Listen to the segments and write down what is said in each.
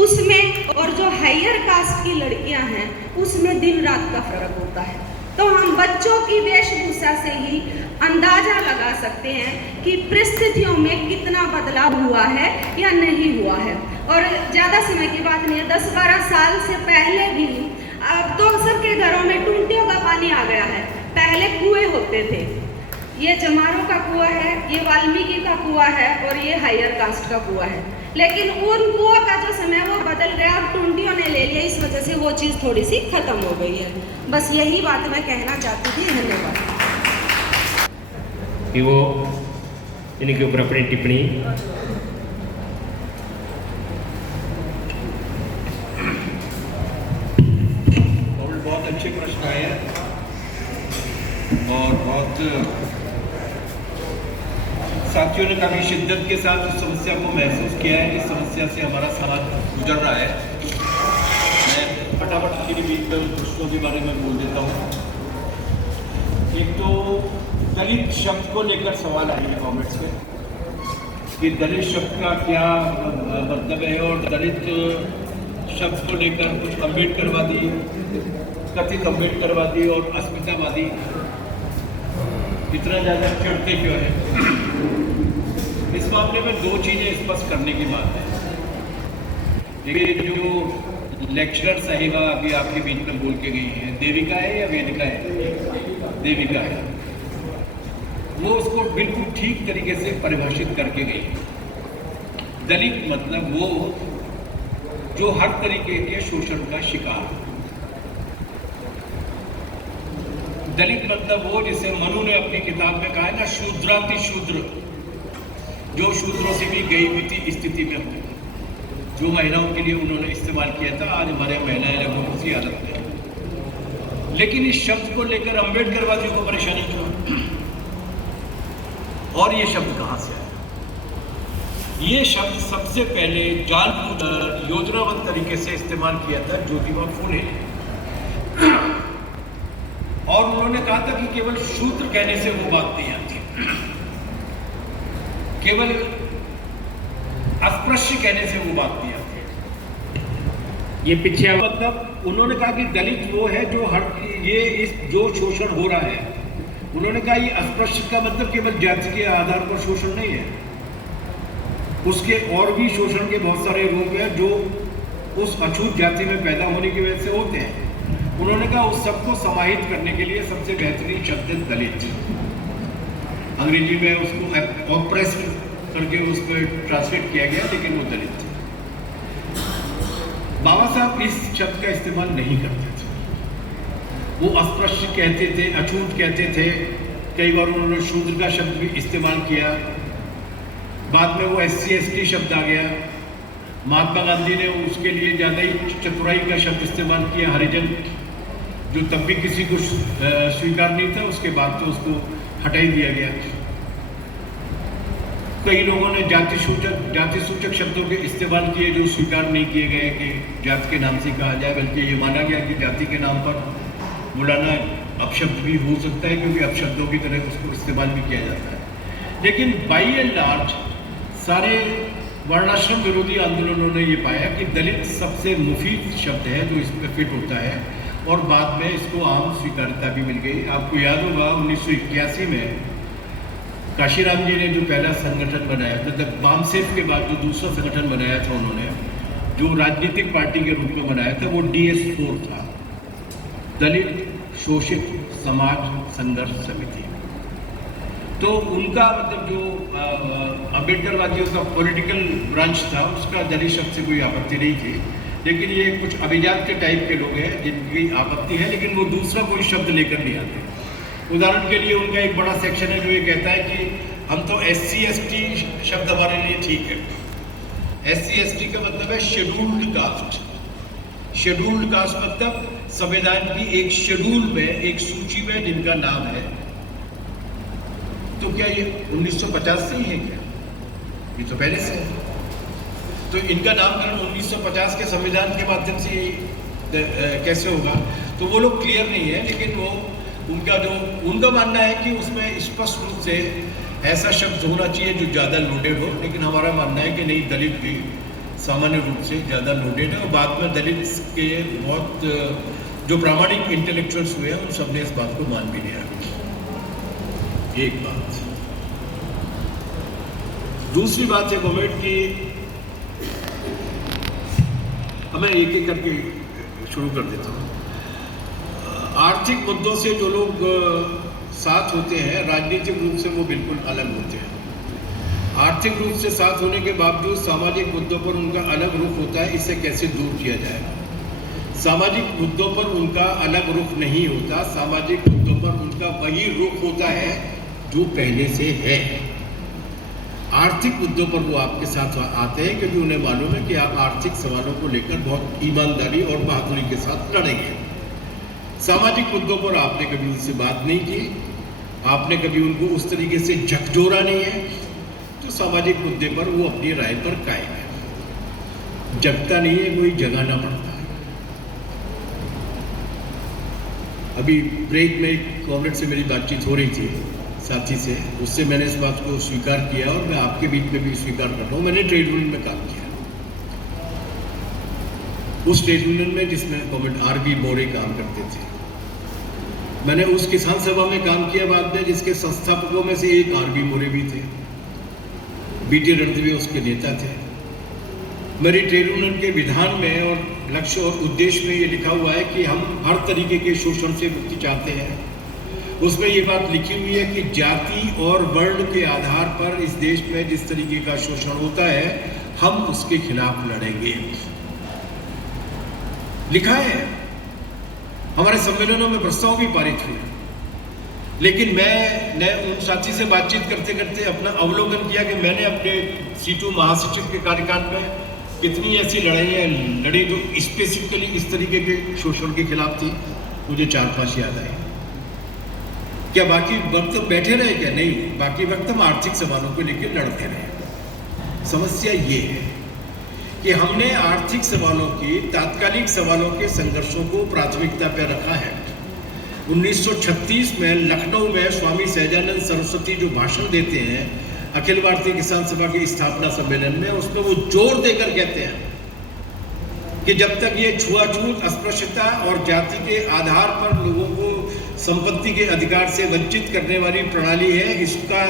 उसमें और जो हायर कास्ट की लड़कियां हैं उसमें दिन रात का फर्क होता है। तो हम बच्चों की वेशभूषा से ही अंदाजा लगा सकते हैं कि परिस्थितियों में कितना बदलाव हुआ है या नहीं हुआ है। और ज़्यादा समय की बात नहीं है, 10-12 साल से पहले भी अब तो सबके घरों में टूटियों का पानी आ गया है। पहले कुएं होते थे, ये जमारों का कुआं है, ये वाल्मीकि का कुआं है और ये हायर कास्ट का कुआं है। लेकिन उन कुआं का जो समय वो बदल गया और टूटियों ने ले लिया, इस वजह से वो चीज़ थोड़ी सी खत्म हो गई है। बस यही बात मैं कहना चाहती थी। धन्यवाद। वो इनके ऊपर अपनी टिप्पणी। बहुत अच्छे प्रश्न आए हैं और बहुत साथियों ने काफ़ी शिद्दत के साथ उस समस्या को महसूस किया है। इस समस्या से हमारा समाज गुजर रहा है। मैं फटाफट के बीच में प्रश्नों के बारे में बोल देता हूँ। एक तो दलित शब्द को लेकर सवाल आए हैं कॉमेंट्स में कि दलित शब्द का क्या मतलब है, और दलित शब्द को लेकर कुछ अम्बेडकरवादी, कथित अम्बेडकरवादी और अस्मितावादी इतना ज़्यादा चिढ़ते क्यों है। इस मामले में दो चीज़ें स्पष्ट करने की बात है। ये जो लेक्चरर साहिबा अभी आपके बीच में बोल के गई है, देविका है या वेदिका है? देविका है। वो उसको बिल्कुल ठीक तरीके से परिभाषित करके गई। दलित मतलब वो जो हर तरीके के शोषण का शिकार। दलित मतलब वो जिसे मनु ने अपनी किताब में कहा है ना, शूद्राति शूद्र, जो शूद्रों से भी गई बीती स्थिति में हो, जो महिलाओं के लिए उन्होंने इस्तेमाल किया था, आज हमारे महिलाएं लगभग उसी हालत में। लेकिन इस शब्द को लेकर अम्बेडकरवादियों को परेशानी क्यों, और ये शब्द कहां से आया? ये शब्द सबसे पहले जानबूझकर योजनाबद्ध तरीके से इस्तेमाल किया था ज्योतिबा फूले, और उन्होंने कहा था कि केवल शूद्र कहने से वो बात नहीं आती, केवल अस्पृश्य कहने से वो बात नहीं आती। ये पीछे मतलब उन्होंने कहा कि दलित वो है जो ये इस जो शोषण हो रहा है, उन्होंने कहा ये अस्पृश्य का मतलब केवल जाति के आधार पर शोषण नहीं है, उसके और भी शोषण के बहुत सारे रूप हैं जो उस अछूत जाति में पैदा होने की वजह से होते हैं। उन्होंने कहा उस सबको समाहित करने के लिए सबसे बेहतरीन शब्द है दलित। अंग्रेजी में उसको ऑप्रेस्ड करके उसको ट्रांसलेट किया गया, लेकिन वो दलित। बाबा साहब इस शब्द का इस्तेमाल नहीं करते थे, वो अस्पृश्य कहते थे, अछूत कहते थे। कई बार उन्होंने शूद्र का शब्द भी इस्तेमाल किया। बाद में वो SC ST शब्द आ गया। महात्मा गांधी ने उसके लिए ज़्यादा ही चतुराई का शब्द इस्तेमाल किया, हरिजन, जो तब भी किसी को स्वीकार नहीं था, उसके बाद तो उसको हटा ही दिया गया। कई लोगों ने जाति सूचक शब्दों के इस्तेमाल किए जो स्वीकार नहीं किए गए कि जाति के नाम से कहा जाए, बल्कि ये माना गया कि जाति के नाम पर बुलाना अपशब्द भी हो सकता है, क्योंकि अपशब्दों की तरह उसको इस्तेमाल भी किया जाता है। लेकिन बाई एंड लार्ज सारे वर्णाश्रम विरोधी आंदोलनों ने ये पाया कि दलित सबसे मुफीद शब्द है जो इस पर फिट होता है, और बाद में इसको आम स्वीकार्यता भी मिल गई। आपको याद होगा 1981 में काशीराम जी ने जो पहला संगठन बनाया था, तब बामसेफ के बाद जो दूसरा संगठन बनाया था उन्होंने, जो राजनीतिक पार्टी के रूप में बनाया था, वो DS4 था, दलित शोषित समाज संघर्ष समिति। तो उनका मतलब जो अम्बेडकरवादियों का पॉलिटिकल ब्रांच था, उसका दलित शब्द से कोई आपत्ति नहीं थी। लेकिन ये कुछ अभिजात के टाइप के लोग हैं जिनकी आपत्ति है, लेकिन वो दूसरा कोई शब्द लेकर नहीं आते। उदाहरण के लिए उनका एक बड़ा सेक्शन है जो ये कहता है कि हम तो SC ST शब्द हमारे लिए ठीक है। SC ST का मतलब है शेड्यूल्ड कास्ट। शेड्यूल्ड कास्ट मतलब संविधान की एक शेड्यूल में, एक सूची में जिनका नाम है। तो क्या ये 1950 से ही है क्या? ये तो पहले से है। तो इनका नामकरण 1950 के संविधान के माध्यम से कैसे होगा? तो वो लोग क्लियर नहीं है, लेकिन वो उनका मानना है कि उसमें स्पष्ट रूप से ऐसा शब्द होना चाहिए जो ज़्यादा लोडेड हो। लेकिन हमारा मानना है कि नहीं, दलित भी सामान्य रूप से ज़्यादा लोडेड है और बाद में दलित के बहुत जो प्रामाणिक इंटेलेक्चुअल्स हुए हैं उन सब ने इस बात को मान भी लिया। एक बात। दूसरी बात है कॉमेड की, मैं एक एक करके शुरू कर देता हूँ। आर्थिक मुद्दों से जो लोग साथ होते हैं राजनीतिक रूप से वो बिल्कुल अलग होते हैं। आर्थिक रूप से साथ होने के बावजूद सामाजिक मुद्दों पर उनका अलग रुख होता है। इसे कैसे दूर किया जाएगा? सामाजिक मुद्दों पर उनका अलग रुख नहीं होता, सामाजिक मुद्दों पर उनका वही रुख होता है जो पहले से है। आर्थिक मुद्दों पर वो आपके साथ आते हैं क्योंकि उन्हें मालूम है कि आप आर्थिक सवालों को लेकर बहुत ईमानदारी और बहादुरी के साथ लड़ेंगे। सामाजिक मुद्दों पर आपने कभी उनसे बात नहीं की, आपने कभी उनको उस तरीके से झकझोरा नहीं है, तो सामाजिक मुद्दे पर वो अपनी राय पर कायम है। जगता नहीं है, कोई जगाना पड़ता है। अभी ब्रेक में एक कॉमरेड से मेरी बातचीत हो रही थी, साथी से, उससे मैंने इस बात को स्वीकार किया और मैं आपके बीच में भी स्वीकार कर रहा हूँ। मैंने ट्रेड यूनियन में काम किया, उस ट्रेड यूनियन में जिसमें कॉमरेड आर.बी. मोरे काम करते थे। मैंने उस किसान सभा में काम किया बाद में, जिसके संस्थापकों में से एक आर.बी. मोरे भी थे। बी.टी. रणदिवे उसके नेता थे। मेरी ट्रेड यूनियन के विधान में और लक्ष्य और उद्देश्य में ये लिखा हुआ है कि हम हर तरीके के शोषण से मुक्ति चाहते हैं। उसमें ये बात लिखी हुई है कि जाति और वर्ण के आधार पर इस देश में जिस तरीके का शोषण होता है हम उसके खिलाफ लड़ेंगे। लिखा है, हमारे सम्मेलनों में प्रस्ताव भी पारित हुए। लेकिन मैंने उन साथी से बातचीत करते करते अपना अवलोकन किया कि मैंने अपने C2 महासचिव के कार्यकाल में कितनी ऐसी लड़ाइयाँ लड़ी जो स्पेसिफिकली इस तरीके के शोषण के खिलाफ थी। मुझे 4-5 याद आए। क्या बाकी वक्त बैठे रहे? क्या नहीं, बाकी वक्त हम आर्थिक सवालों को लेकर लड़ते रहे। समस्या ये है कि हमने आर्थिक सवालों की, तात्कालिक सवालों के संघर्षों को प्राथमिकता पर रखा है। 1936 में लखनऊ में स्वामी सहजानंद सरस्वती जो भाषण देते हैं अखिल भारतीय किसान सभा के स्थापना सम्मेलन में, उसमें वो जोर देकर कहते हैं कि जब तक ये छुआछूत, अस्पृश्यता और जाति के आधार पर लोगों को संपत्ति के अधिकार से वंचित करने वाली प्रणाली है, इसका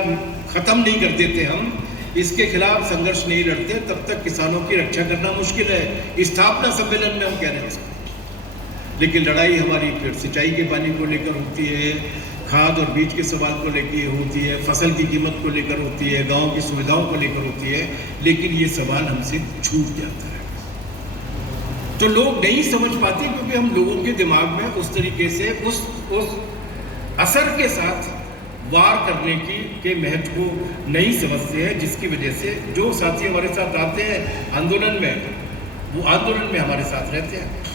खत्म नहीं कर देते, हम इसके खिलाफ संघर्ष नहीं लड़ते, तब तक किसानों की रक्षा करना मुश्किल है। स्थापना सम्मेलन में हम कह रहे हैं। लेकिन लड़ाई हमारी फिर सिंचाई के पानी को लेकर होती है, खाद और बीज के सवाल को लेकर होती है, फसल की कीमत को लेकर होती है, गांव की सुविधाओं को लेकर होती है। लेकिन ये सवाल हमसे छूट जाता है, तो लोग नहीं समझ पाते क्योंकि हम लोगों के दिमाग में उस तरीके से उस असर के साथ वार करने के महत्व को नहीं समझते हैं, जिसकी वजह से जो साथी हमारे साथ आते हैं आंदोलन में, वो आंदोलन में हमारे साथ रहते हैं।